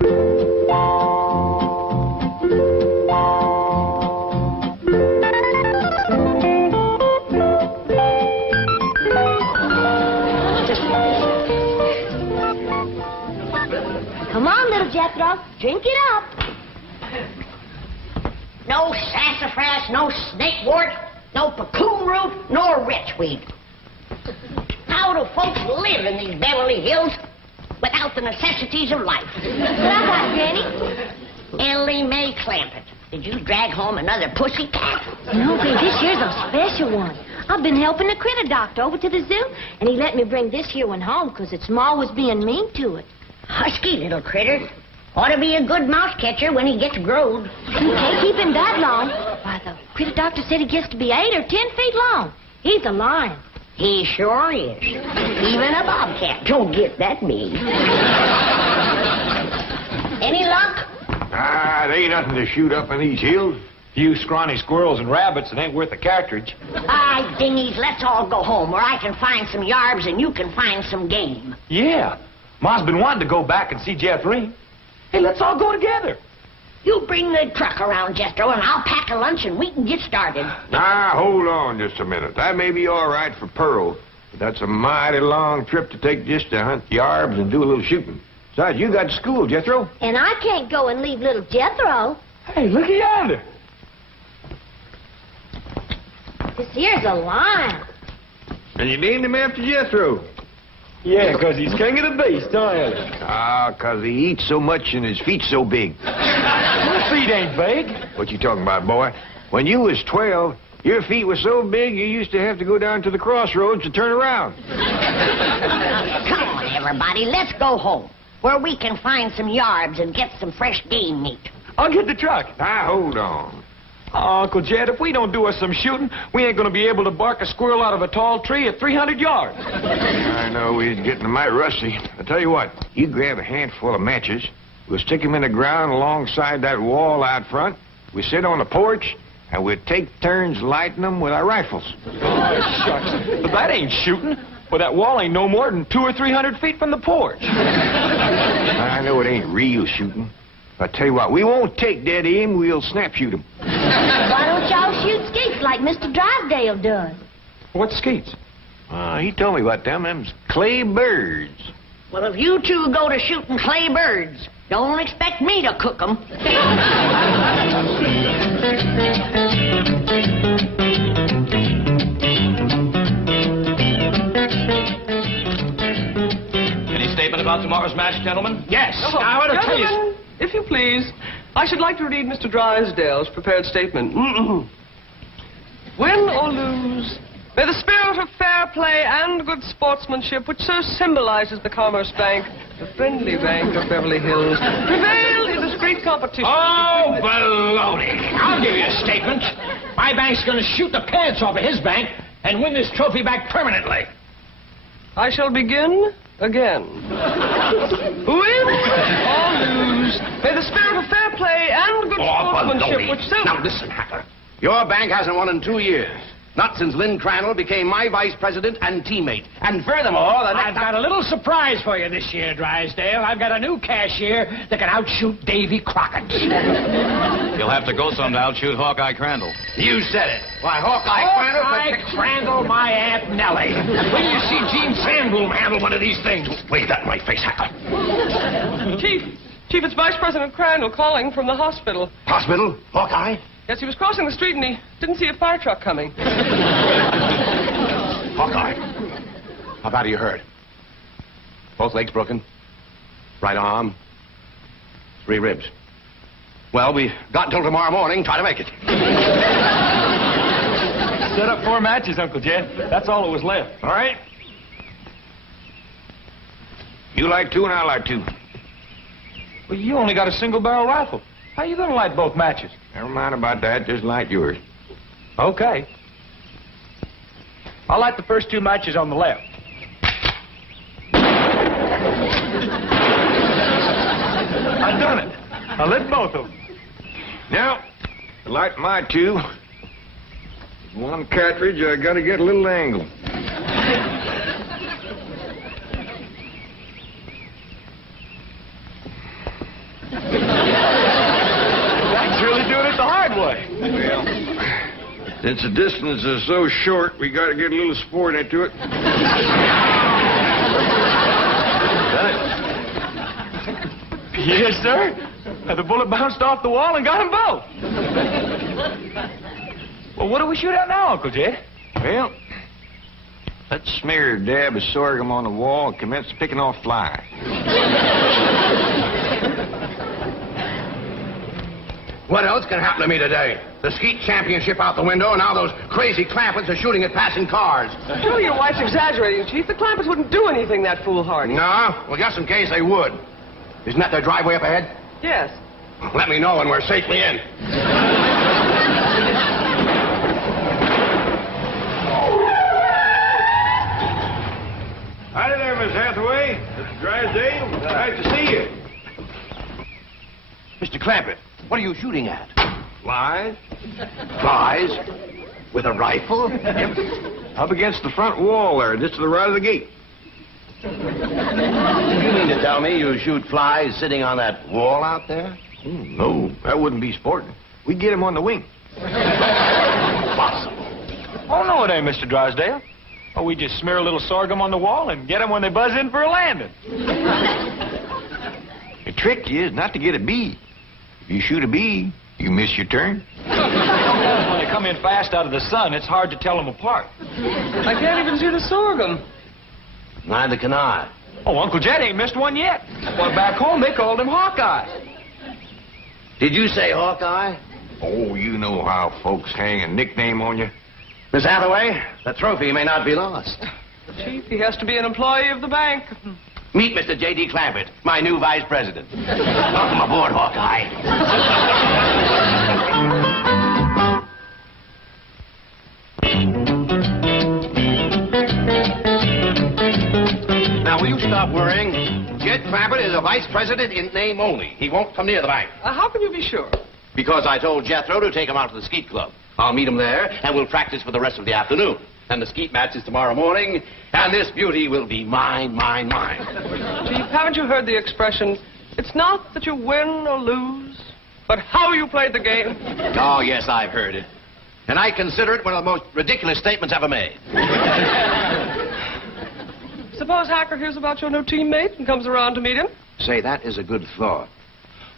Come on, little Jethro. Drink it up. No sassafras, no snakewort, no cocoon root, nor witchweed. How do folks live in these Beverly Hills without the necessities of life? What I got, Granny? Ellie Mae Clampett. Did you drag home another pussy cat? No, babe, this year's a special one. I've been helping the critter doctor over to the zoo, and he let me bring this here one home because its ma was being mean to it. Husky little critter. Ought to be a good mouse catcher when he gets growed. You can't keep him that long. Why, the critter doctor said he gets to be 8 or 10 feet long. He's a lion. He sure is. Even a bobcat don't get that big. Any luck? Ah, there ain't nothing to shoot up in these hills. Few scrawny squirrels and rabbits, it ain't worth a cartridge. Aye, dingies, let's all go home where I can find some yarbs and you can find some game. Yeah. Ma's been wanting to go back and see Jeff Ring. Hey, let's all go together. You bring the truck around, Jethro, and I'll pack a lunch and we can get started. Now, hold on just a minute. That may be all right for Pearl, but that's a mighty long trip to take just to hunt yarbs and do a little shooting. Besides, you got school, Jethro. And I can't go and leave little Jethro. Hey, look yonder. This here's a lion. And you named him after Jethro. Yeah, 'cause he's king of the beast, aren't he? Ah, 'cause he eats so much and his feet's so big. Your feet ain't big. What you talking about, boy? When you was 12, your feet were so big you used to have to go down to the crossroads to turn around. Come on, everybody, let's go home where we can find some yarbs and get some fresh game meat. I'll get the truck. Now, hold on. Oh, Uncle Jed, if we don't do us some shooting, we ain't gonna be able to bark a squirrel out of a tall tree at 300 yards. I know we're getting mighty rusty. I tell you what, you grab a handful of matches, we'll stick them in the ground alongside that wall out front, we sit on the porch, and we'll take turns lighting them with our rifles. Oh, shucks. But that ain't shooting. Well, that wall ain't no more than 200 or 300 feet from the porch. I know it ain't real shooting. But I tell you what, we won't take dead aim, we'll snap shoot them. Why don't y'all shoot skeets like Mr. Drysdale does? What's skeets? He told me about them. Them's clay birds. Well, if you two go to shooting clay birds, don't expect me to cook them. Any statement about tomorrow's match, gentlemen? Yes. Now, I want to tell you... Gentlemen, if you please, I should like to read Mr. Drysdale's prepared statement. Win or lose, may the spirit of fair play and good sportsmanship, which so symbolizes the Commerce Bank, the friendly bank of Beverly Hills, prevail in this great competition. Oh, baloney. I'll give you a statement. My bank's going to shoot the pants off of his bank and win this trophy back permanently. I shall begin again. Win or lose, may the spirit of fair play and good sportsmanship, baloney. which so... Now, listen, Hacker. Your bank hasn't won in 2 years. Not since Lynn Crandall became my vice president and teammate. And furthermore, I've got a little surprise for you this year, Drysdale. I've got a new cashier that can outshoot Davy Crockett. You'll have to go some to outshoot Hawkeye Crandall. You said it. Why, Hawkeye Crandall... Hawkeye Crandall, my Aunt Nellie. When you see Gene Sandbloom handle one of these things, wave that in my face, Hacker. Chief, it's Vice President Crandall calling from the hospital. Hospital? Hawkeye? Yes, he was crossing the street and he didn't see a fire truck coming. Hawkeye. How bad are you hurt? Both legs broken? Right arm? 3 ribs. Well, we got until tomorrow morning. Try to make it. Set up 4 matches, Uncle Jed. That's all that was left. All right? You like 2 and I like 2. Well, you only got a single-barrel rifle. How you gonna light both matches? Never mind about that. Just light yours. Okay. I'll light the first 2 matches on the left. I done it. I lit both of them. Now, to light my 2, 1 cartridge, I gotta get a little angle. boy. Well, since the distance is so short, we got to get a little sport into it. Yes, sir. The bullet bounced off the wall and got them both. Well, what do we shoot at now, Uncle Jed? Well, let's smear a dab of sorghum on the wall and commence picking off flies. What else can happen to me today? The skeet championship out the window, and now those crazy Clampetts are shooting at passing cars. Surely your wife's exaggerating, Chief. The Clampetts wouldn't do anything that foolhardy. No? Well, just in case they would. Isn't that their driveway up ahead? Yes. Let me know when we're safely in. Hi there, Miss Hathaway. Mr. Drysdale. Nice to see you. Mr. Clampett, what are you shooting at? Flies? Flies? With a rifle? Up against the front wall there, just to the right of the gate. You mean to tell me you shoot flies sitting on that wall out there? Oh, no, that wouldn't be sporting. We'd get 'em on the wing. Impossible. Oh, no, it ain't, Mr. Drysdale. Oh, we just smear a little sorghum on the wall and get them when they buzz in for a landing. The trick is not to get a bee. If you shoot a bee, you miss your turn. When they come in fast out of the sun, it's hard to tell them apart. I can't even see the sorghum. Neither can I. Oh, Uncle Jed ain't missed one yet. Well, back home, they called him Hawkeye. Did you say Hawkeye? Oh, you know how folks hang a nickname on you. Miss Hathaway, the trophy may not be lost. Chief, he has to be an employee of the bank. Meet Mr. J.D. Clampett, my new vice president. Welcome aboard, Hawkeye. Now, will you stop worrying? Jed Clampett is a vice president in name only. He won't come near the bank. How can you be sure? Because I told Jethro to take him out to the skeet club. I'll meet him there, and we'll practice for the rest of the afternoon. And the skeet match is tomorrow morning, and this beauty will be mine, mine, mine. Chief, haven't you heard the expression, it's not that you win or lose, but how you played the game? Oh, yes, I've heard it. And I consider it one of the most ridiculous statements ever made. Suppose Hacker hears about your new teammate and comes around to meet him? Say, that is a good thought.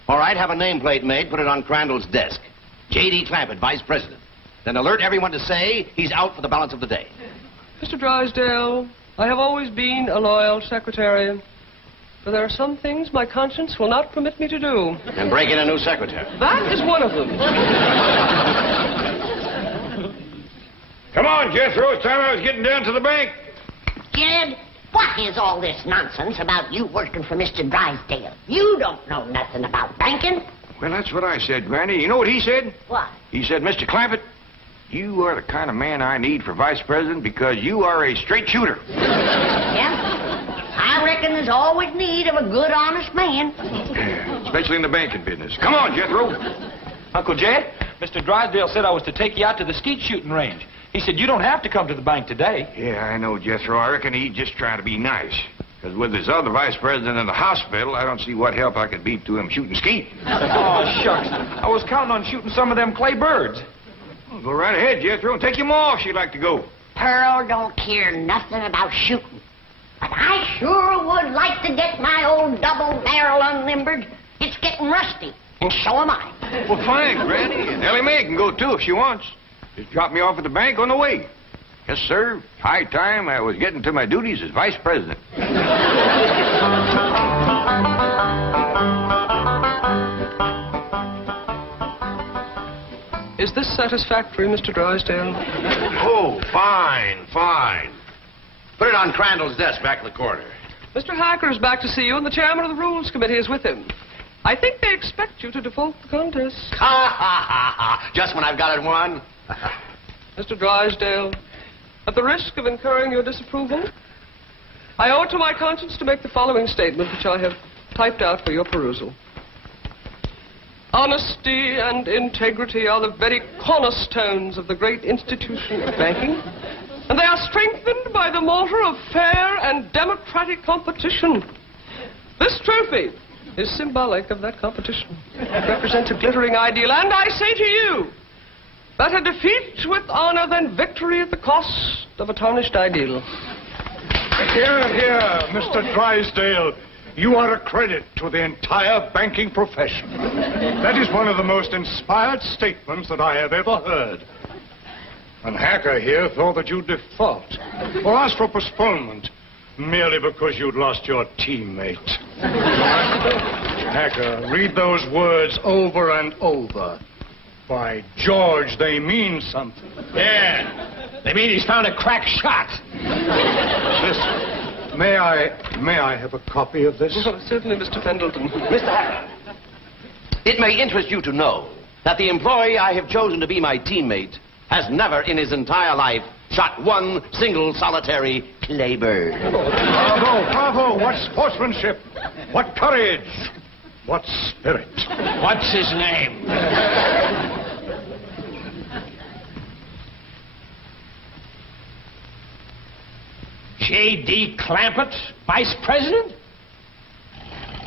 All right, have a nameplate made, put it on Crandall's desk. J.D. Clampett, vice president. Then alert everyone to say he's out for the balance of the day. Mr. Drysdale, I have always been a loyal secretary, but there are some things my conscience will not permit me to do. And break in a new secretary. That is one of them. Come on, Jethro. It's time I was getting down to the bank. Jed, what is all this nonsense about you working for Mr. Drysdale? You don't know nothing about banking. Well, that's what I said, Granny. You know what he said? What? He said, Mr. Clampett, you are the kind of man I need for vice president because you are a straight shooter. Yeah? I reckon there's always need of a good, honest man. Especially in the banking business. Come on, Jethro. Uncle Jed, Mr. Drysdale said I was to take you out to the skeet shooting range. He said you don't have to come to the bank today. Yeah, I know, Jethro. I reckon he's just trying to be nice. Because with his other vice president in the hospital, I don't see what help I could be to him shooting skeet. Oh, shucks. I was counting on shooting some of them clay birds. Well, go right ahead, Jethro, and take him off if you'd like to go. Pearl don't care nothing about shooting. But I sure would like to get my old double barrel unlimbered. It's getting rusty, and so am I. Well, fine, Granny. And Ellie Mae can go, too, if she wants. Just drop me off at the bank on the way. Yes, sir. High time I was getting to my duties as vice president. Is this satisfactory, Mr. Drysdale? Oh, fine, fine. Put it on Crandall's desk back in the corner. Mr. Hacker is back to see you, and the chairman of the Rules Committee is with him. I think they expect you to default the contest. Ha, ha, ha, ha. Just when I've got it won. Mr. Drysdale, at the risk of incurring your disapproval, I owe it to my conscience to make the following statement, which I have typed out for your perusal. Honesty and integrity are the very cornerstones of the great institution of banking, and they are strengthened by the mortar of fair and democratic competition. This trophy is symbolic of that competition. It represents a glittering ideal, and I say to you, Better defeat with honor than victory at the cost of a tarnished ideal. Here, here, Mr. Drysdale. You are a credit to the entire banking profession. That is one of the most inspired statements that I have ever heard. And Hacker here thought that you'd default or ask for postponement merely because you'd lost your teammate. Hacker, read those words over and over. By George, they mean something. Yeah. They mean he's found a crack shot. Listen. May I have a copy of this? Oh, certainly, Mr. Pendleton. Mr. Hacker, it may interest you to know that the employee I have chosen to be my teammate has never in his entire life shot one single solitary claybird. Bravo, bravo. What sportsmanship. What courage. What spirit. What's his name? J.D. Clampett, Vice President?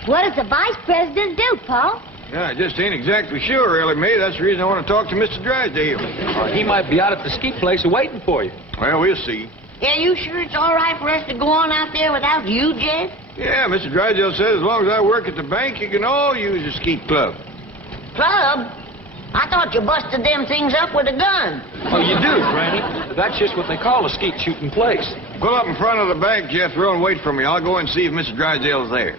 What does the vice president do, Paul? Yeah, I just ain't exactly sure, really, May. That's the reason I want to talk to Mr. Drysdale. He might be out at the ski place waiting for you. Well, we'll see. Yeah, you sure it's all right for us to go on out there without you, Jed? Yeah, Mr. Drysdale says as long as I work at the bank, you can all use the skeet club. Club? I thought you busted them things up with a gun. Oh, you do, Granny. That's just what they call a skeet shooting place. Pull up in front of the bank, Jethro, and wait for me. I'll go and see if Mr. Drysdale's there.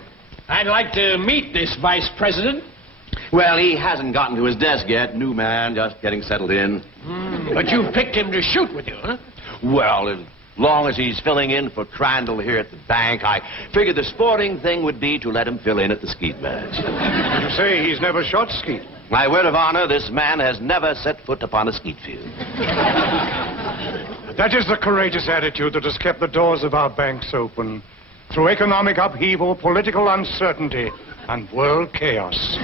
I'd like to meet this Vice President. Well, he hasn't gotten to his desk yet. New man, just getting settled in. But you picked him to shoot with you, huh? Well, as long as he's filling in for Crandall here at the bank, I figured the sporting thing would be to let him fill in at the skeet match. You say he's never shot skeet? My word of honor, this man has never set foot upon a skeet field. That is the courageous attitude that has kept the doors of our banks open through economic upheaval, political uncertainty, and world chaos.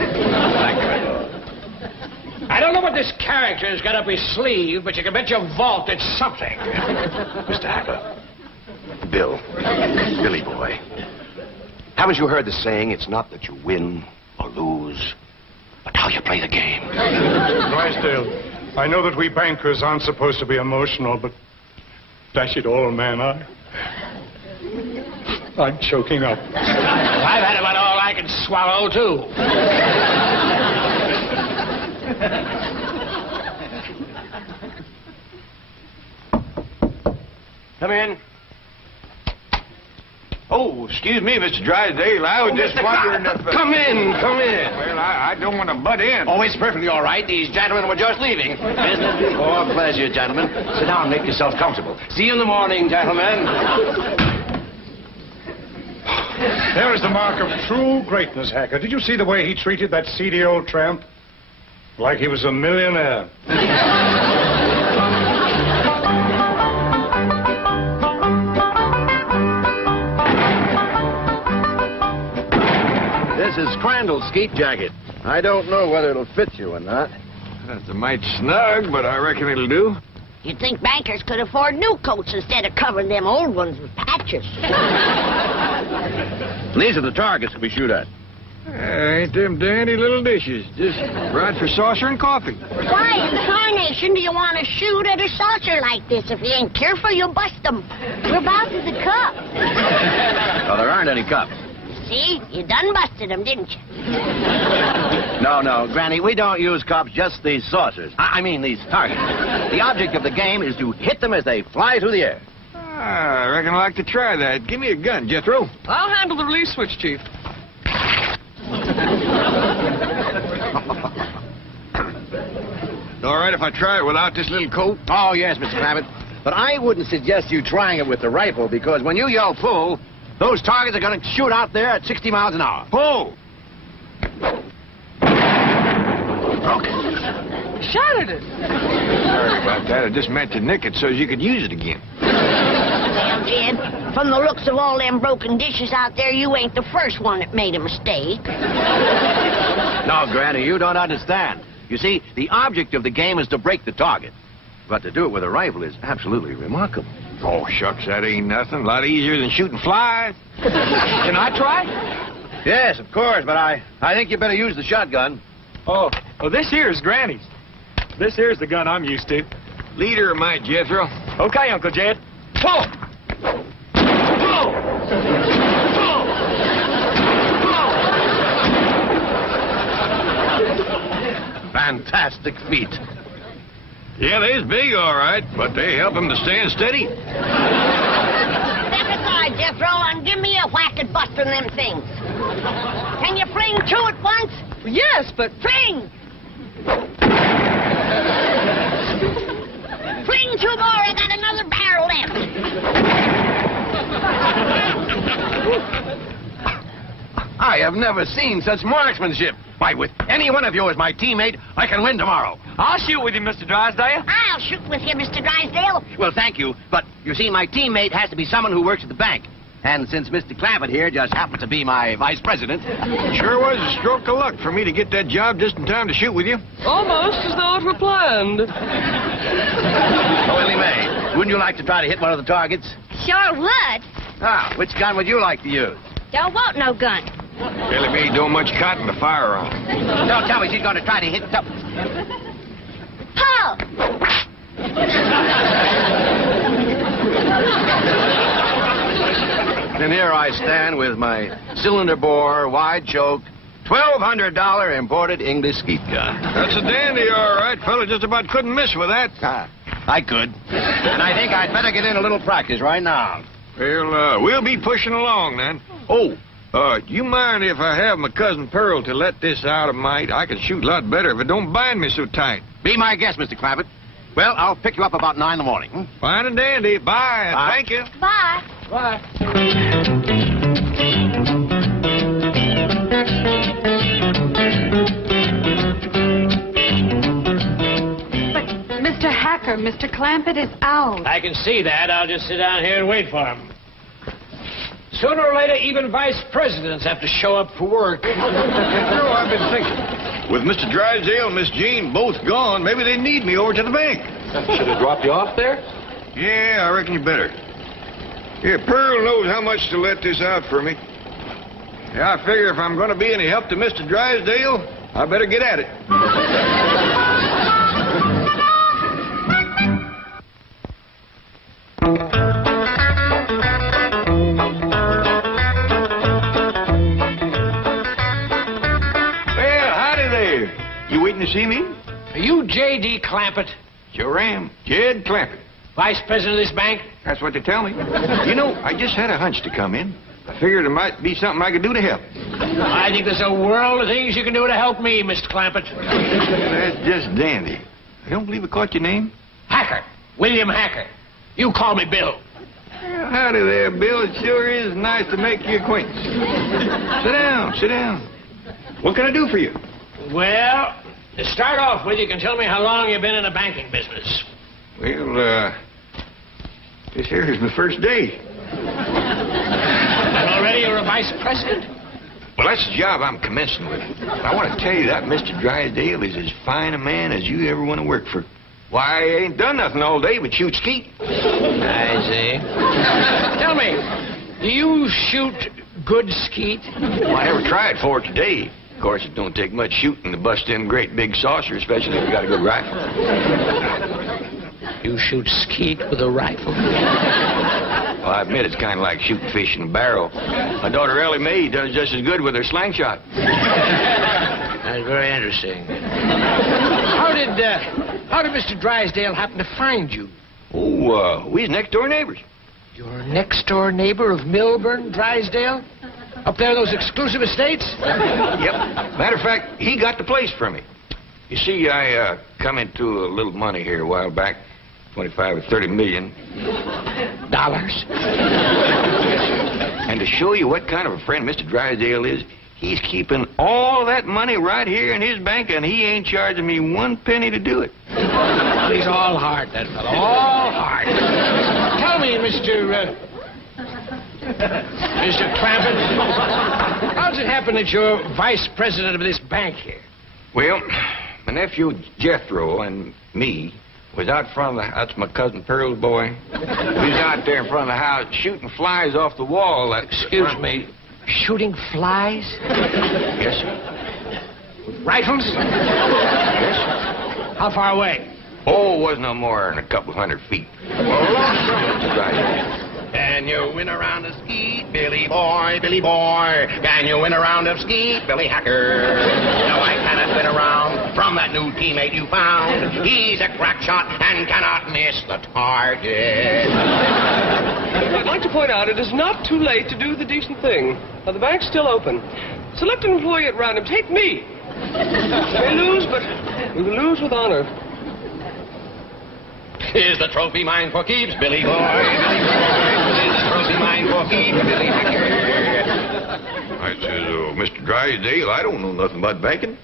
I don't know what this character's got up his sleeve, but you can bet your vault it's something. Mr. Hacker, Billy boy, haven't you heard the saying, it's not that you win or lose, but how you play the game? Drysdale, I know that we bankers aren't supposed to be emotional, but dash it all, man, I'm choking up. I've had about all I can swallow, too. Come in. Oh, excuse me, Mr. Drysdale. I was just wondering if... Come in. Well, I don't want to butt in. Oh, it's perfectly all right. These gentlemen were just leaving. Business before pleasure, gentlemen. Sit down and make yourself comfortable. See you in the morning, gentlemen. There is the mark of true greatness, Hacker. Did you see the way he treated that seedy old tramp? Like he was a millionaire. This is Crandall's skeet jacket. I don't know whether it'll fit you or not. That's a mite snug, but I reckon it'll do. You'd think bankers could afford new coats instead of covering them old ones with patches. These are the targets we shoot at. Ain't them dandy little dishes. Just right for saucer and coffee. Why in tarnation do you want to shoot at a saucer like this? If you ain't careful, you'll bust them. Whereabouts is the cup? Oh, there aren't any cups. See? You done busted them, didn't you? No, Granny, we don't use cups, just these saucers. I mean these targets. The object of the game is to hit them as they fly through the air. I reckon I'd like to try that. Give me a gun, Jethro. I'll handle the release switch, Chief. All right if I try it without this little coat? Oh, yes, Mr. Clampett. But I wouldn't suggest you trying it with the rifle, because when you yell pull, those targets are going to shoot out there at 60 miles an hour. Pull! Shattered it. Sorry about that. I just meant to nick it so you could use it again. Well, Jed, from the looks of all them broken dishes out there, you ain't the first one that made a mistake. No, Granny, you don't understand. You see, the object of the game is to break the target. But to do it with a rifle is absolutely remarkable. Oh, shucks, that ain't nothing. A lot easier than shooting flies. Can I try? Yes, of course, but I think you better use the shotgun. Oh, this here is Granny's. This here's the gun I'm used to. Leader of mine, Jethro. Okay, Uncle Jed. Pull! Pull! Fantastic feat. Yeah, they's big, all right, but they help him to stand steady. Step aside, Jethro, and give me a whack at busting them things. Can you fling two at once? Yes, but Fling! Fling two more. I got another barrel left. I have never seen such marksmanship. Why, with any one of you as my teammate, I can win tomorrow. I'll shoot with you, Mr. Drysdale. I'll shoot with you, Mr. Drysdale. Well, thank you, but you see, my teammate has to be someone who works at the bank. And since Mr. Clampett here just happens to be my vice president... Sure was a stroke of luck for me to get that job just in time to shoot with you. almost as though it were planned. Oh, Ellie Mae, wouldn't you like to try to hit one of the targets? Sure would. Ah, which gun would you like to use? Don't want no gun. Ellie Mae don't much cotton to fire on. Don't tell me she's going to try to hit some... Pull! And here I stand with my cylinder bore, wide choke, $1,200 imported English skeet gun. That's a dandy, all right. Fella just about couldn't miss with that. Ah, I could. And I think I'd better get in a little practice right now. Well, we'll be pushing along then. Oh, do you mind if I have my cousin Pearl to let this out of mine? I can shoot a lot better if it don't bind me so tight. Be my guest, Mr. Clampett. Well, I'll pick you up about 9 in the morning. Hmm? Fine and dandy. Bye. Bye. Thank you. Bye. Bye. But, Mr. Hacker, Mr. Clampett is out. I can see that. I'll just sit down here and wait for him. Sooner or later, even vice presidents have to show up for work. I've been thinking. With Mr. Drysdale and Miss Jean both gone, maybe they need me over to the bank. Should have dropped you off there? Yeah, I reckon you better. Yeah, Pearl knows how much to let this out for me. Yeah, I figure if I'm going to be any help to Mr. Drysdale, I better get at it. Well, howdy there. You waiting to see me? Are you J.D. Clampett, Sure am. Jed Clampett. vice president of this bank? That's what they tell me. You know, I just had a hunch to come in. I figured there might be something I could do to help. I think there's a world of things you can do to help me, Mr. Clampett. That's just dandy. I don't believe I caught your name. Hacker. William Hacker. You call me Bill. Well, howdy there, Bill. It sure is nice to make your acquaintance. Sit down, sit down. What can I do for you? Well, to start off with, you can tell me how long you've been in the banking business. Well, this here is the first day. And already you're a vice president? Well, that's the job I'm commencing with. I want to tell you that Mr. Drysdale is as fine a man as you ever want to work for. Why, I ain't done nothing all day but shoot skeet. I see. Tell me, do you shoot good skeet? Well, I never tried for it today. Of course, it don't take much shooting to bust in a great big saucer, especially if you got a good rifle. You shoot skeet with a rifle? Well, I admit it's kind of like shooting fish in a barrel. My daughter Ellie Mae does just as good with her slingshot. That's very interesting. How did Mr. Drysdale happen to find you? Oh, we's next-door neighbors. Your next-door neighbor of Milburn, Drysdale? Up there, those exclusive estates? Yep. Matter of fact, he got the place for me. You see, I come into a little money here a while back, 25 or 30 million. Dollars? And to show you what kind of a friend Mr. Drysdale is, he's keeping all that money right here in his bank, and he ain't charging me one penny to do it. Well, he's all heart, that fellow. All heart. Tell me, Mr. Clampett, how does it happen that you're vice president of this bank here? Well, my nephew Jethro and me was out front of the... That's my cousin Pearl's boy. We was out there in front of the house shooting flies off the wall. Excuse me, shooting flies? Yes, sir. Rifles? Yes, sir. How far away? Oh, was no more than a couple 100 feet. Mr. Drysdale. Can you win a round of skeet, Billy boy, Billy boy? Can you win a round of skeet, Billy Hacker? No, I cannot win a round from that new teammate you found. He's a crack shot and cannot miss the target. I'd like to point out it is not too late to do the decent thing. Now, the bank's still open. Select an employee at random. Take me. We may lose, but we will lose with honor. Is the trophy mine for keeps, Billy boy, Billy boy? Is the trophy mine for keeps, Billy Hacker? I says, Mr. Drysdale, I don't know nothing about banking.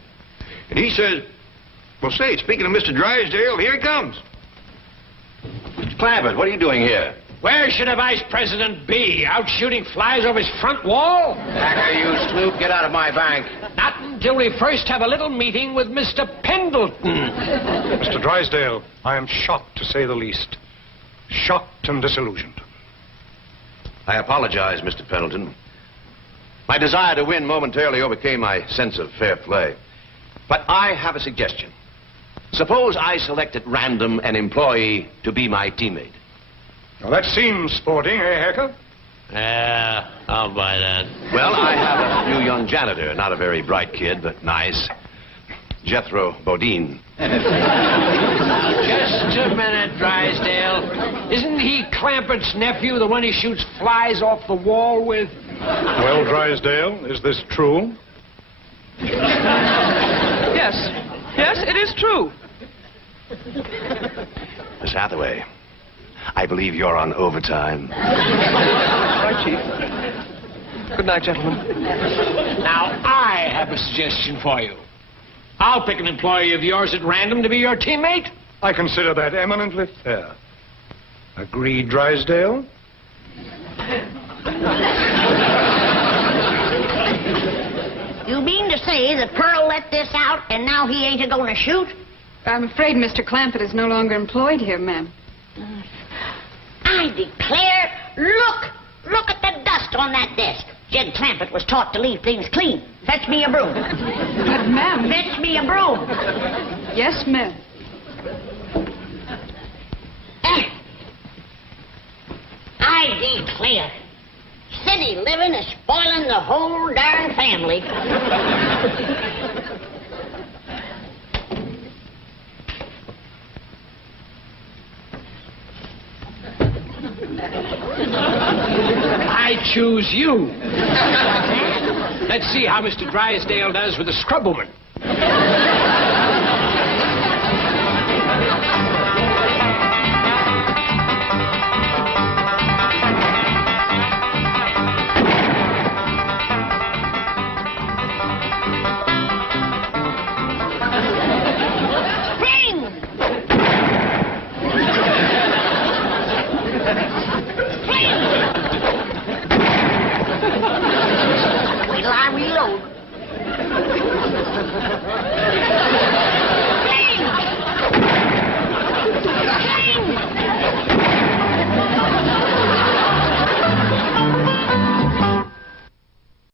And he says, well, say, speaking of Mr. Drysdale, here he comes. Mr. Clampett, what are you doing here? Where should a vice president be? Out shooting flies over his front wall? Hacker, you snoop, get out of my bank. Not until we first have a little meeting with Mr. Pendleton. Mr. Drysdale, I am shocked to say the least. Shocked and disillusioned. I apologize, Mr. Pendleton. My desire to win momentarily overcame my sense of fair play. But I have a suggestion. Suppose I select at random an employee to be my teammate. Now, that seems sporting, eh, Hacker? Yeah, I'll buy that. Well, I have a new young janitor. Not a very bright kid, but nice. Jethro Bodine. Just a minute, Drysdale. Isn't he Clampett's nephew, the one he shoots flies off the wall with? Well, Drysdale, is this true? Yes. Yes, it is true. Miss Hathaway, I believe you're on overtime. Right, Chief. Good night, gentlemen. Now, I have a suggestion for you. I'll pick an employee of yours at random to be your teammate. I consider that eminently fair. Agreed, Drysdale? You mean to say that Pearl let this out and now he ain't a-going to shoot? I'm afraid Mr. Clampett is no longer employed here, ma'am. I declare, look at the dust on that desk. Jed Clampett was taught to leave things clean. Fetch me a broom. But, ma'am... Fetch me a broom. Yes, ma'am. I declare, city living is spoiling the whole darn family. I choose you. Let's see how Mr. Drysdale does with the scrub woman.